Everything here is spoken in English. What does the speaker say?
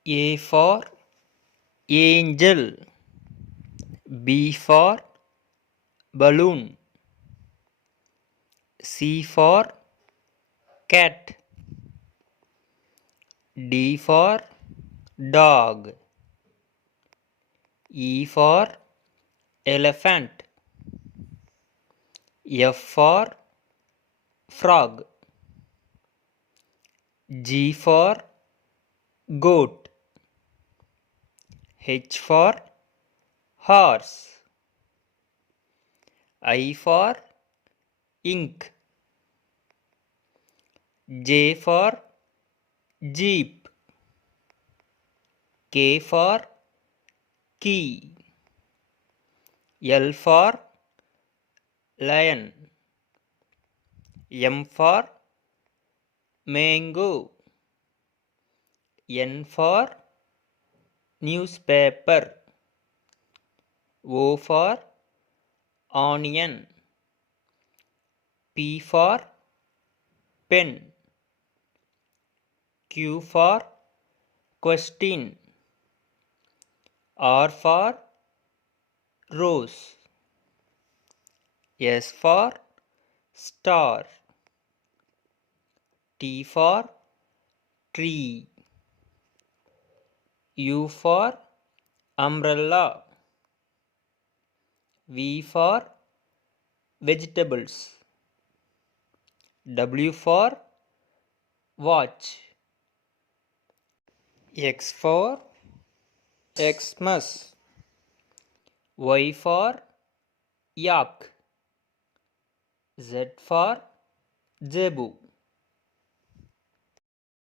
A for angel. B for balloon. C for cat. D for dog. E for elephant. F for frog. G for goat. H for horse. I for ink. J for jeep. K for key. L for lion. M for mango. N for newspaper. O for onion. P for pen. Q for question. R for rose. S for star. T for tree. U for umbrella. V for vegetables. W for watch. X for Xmas. Y for yak. Z for zebu.